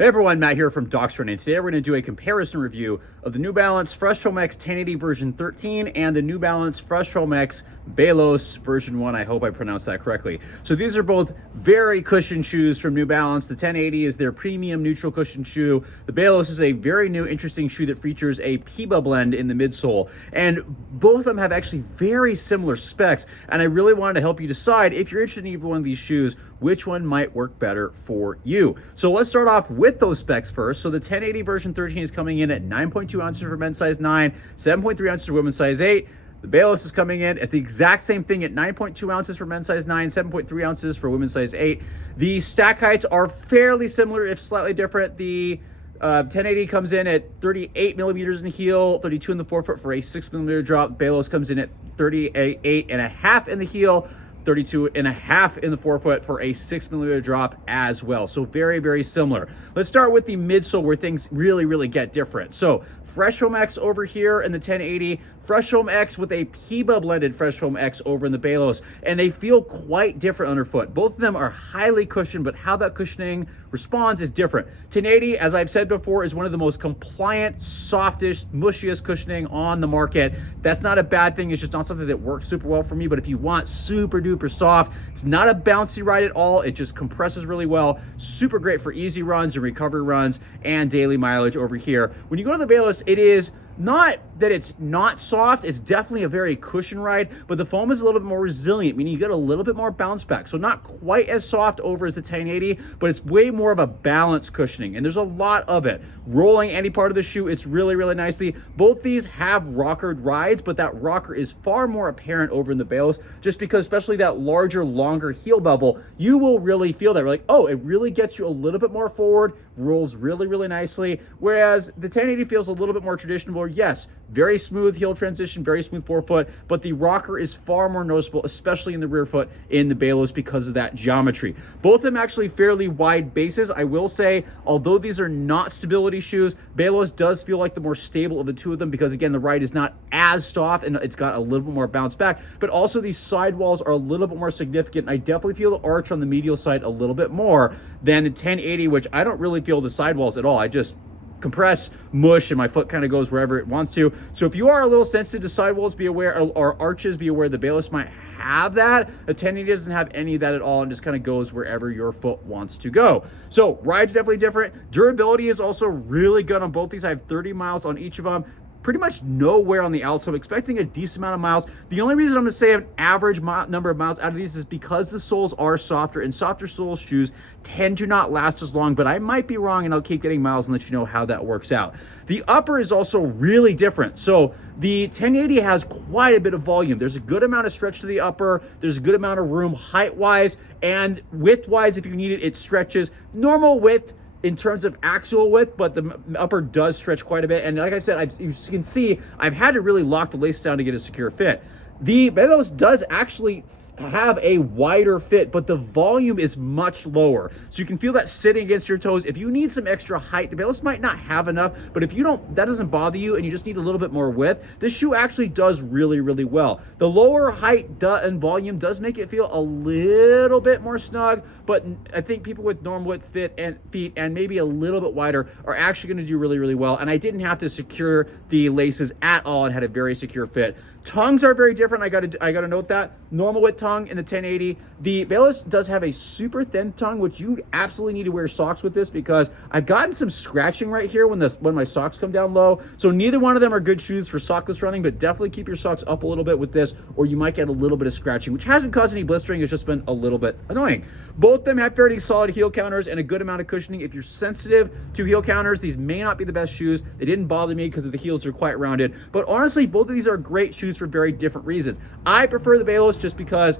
Hey everyone, Matt here from Docs Running. Today we're going to do a comparison review of the New Balance Fresh Foam X 1080 version 13 and the New Balance Fresh Foam X Balos version 1. I hope I pronounced that correctly. So these are both very cushioned shoes from New Balance. The 1080 is their premium neutral cushion shoe. The Balos is a very new, interesting shoe that features a PIBA blend in the midsole. And both of them have actually very similar specs. And I really wanted to help you decide, if you're interested in either one of these shoes, which one might work better for you. So let's start off with those specs first. So the 1080 version 13 is coming in at 9.2 ounces for men's size 9, 7.3 ounces for women's size 8. The Balos is coming in at the exact same thing at 9.2 ounces for men's size 9, 7.3 ounces for women's size 8. The stack heights are fairly similar, if slightly different. The 1080 comes in at 38 millimeters in the heel, 32 in the forefoot for a 6 millimeter drop. Balos comes in at 38 and a half in the heel, 32 and a half in the forefoot for a 6 millimeter drop as well. So very, very similar. Let's start with the midsole where things really get different. So Fresh Foam X over here in the 1080, Fresh Foam X with a PIBA blended Fresh Foam X over in the Balos, and they feel quite different underfoot. Both of them are highly cushioned, but how that cushioning responds is different. 1080, as I've said before, is one of the most compliant, softest, mushiest cushioning on the market. That's not a bad thing. It's just not something that works super well for me. But if you want super duper soft, it's not a bouncy ride at all. It just compresses really well. Super great for easy runs and recovery runs and daily mileage over here. When you go to the Balos, it is not that it's not soft, it's definitely a very cushion ride, but the foam is a little bit more resilient, meaning you get a little bit more bounce back. So not quite as soft over as the 1080, but it's way more of a balanced cushioning, and there's a lot of it. Rolling any part of the shoe, it's really nicely. Both these have rockered rides, but that rocker is far more apparent over in the Balos, just because especially that larger, longer heel bevel, you will really feel that. We're like, oh, it really gets you a little bit more forward, rolls really nicely, whereas the 1080 feels a little bit more traditional. Yes, very smooth heel transition, very smooth forefoot, but the rocker is far more noticeable, especially in the rear foot in the Balos because of that geometry. Both of them actually fairly wide bases. I will say, although these are not stability shoes, Balos does feel like the more stable of the two of them because, again, the ride is not as soft and it's got a little bit more bounce back, but also these sidewalls are a little bit more significant. I definitely feel the arch on the medial side a little bit more than the 1080, which I don't really feel the sidewalls at all. I just compress, mush, and my foot kind of goes wherever it wants to. So if you are a little sensitive to sidewalls, be aware, or arches, be aware the Balos might have that. The 1080 doesn't have any of that at all and just kind of goes wherever your foot wants to go. So ride's definitely different. Durability is also really good on both these. I have 30 miles on each of them. Pretty much nowhere on the outsole. I'm expecting a decent amount of miles. The only reason I'm going to say an average number of miles out of these is because the soles are softer, and softer sole shoes tend to not last as long, but I might be wrong, and I'll keep getting miles and let you know how that works out. The upper is also really different. So the 1080 has quite a bit of volume. There's a good amount of stretch to the upper. There's a good amount of room height-wise, and width-wise, if you need it, it stretches. Normal width in terms of actual width, but the upper does stretch quite a bit. And like I said, you can see, I've had to really lock the lace down to get a secure fit. The Balos does actually have a wider fit, but the volume is much lower. So you can feel that sitting against your toes. If you need some extra height, the Balos might not have enough, but if you don't, that doesn't bother you and you just need a little bit more width, this shoe actually does really well. The lower height and volume does make it feel a little bit more snug, but I think people with normal width feet and maybe a little bit wider are actually going to do really well. And I didn't have to secure the laces at all and had a very secure fit. Tongues are very different. I gotta note that. Normal width tongue in the 1080. The Balos does have a super thin tongue, which you absolutely need to wear socks with this because I've gotten some scratching right here when my socks come down low. So neither one of them are good shoes for sockless running, but definitely keep your socks up a little bit with this, or you might get a little bit of scratching, which hasn't caused any blistering. It's just been a little bit annoying. Both of them have fairly solid heel counters and a good amount of cushioning. If you're sensitive to heel counters, these may not be the best shoes. They didn't bother me because the heels are quite rounded, but honestly, both of these are great shoes for very different reasons. I prefer the Balos just because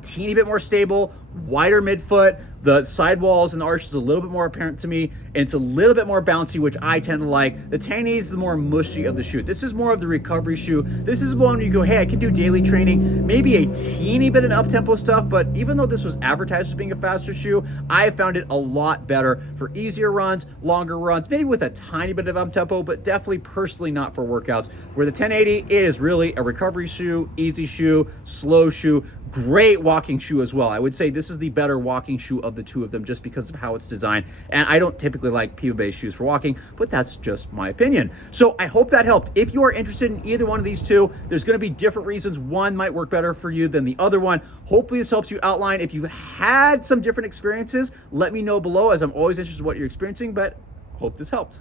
teeny bit more stable, wider midfoot, the sidewalls and the arch is a little bit more apparent to me, and it's a little bit more bouncy, which I tend to like. The 1080 is the more mushy of the shoe. This is more of the recovery shoe. This is one where you go, hey, I can do daily training, maybe a teeny bit of up-tempo stuff, but even though this was advertised as being a faster shoe, I found it a lot better for easier runs, longer runs, maybe with a tiny bit of up-tempo, but definitely personally not for workouts. Where the 1080, it is really a recovery shoe, easy shoe, slow shoe, Great walking shoe as well. I would say this is the better walking shoe of the two of them just because of how it's designed. And I don't typically like Puma-based shoes for walking, but that's just my opinion. So I hope that helped. If you are interested in either one of these two, there's going to be different reasons. One might work better for you than the other one. Hopefully this helps you outline. If you've had some different experiences, let me know below, as I'm always interested in what you're experiencing, but hope this helped.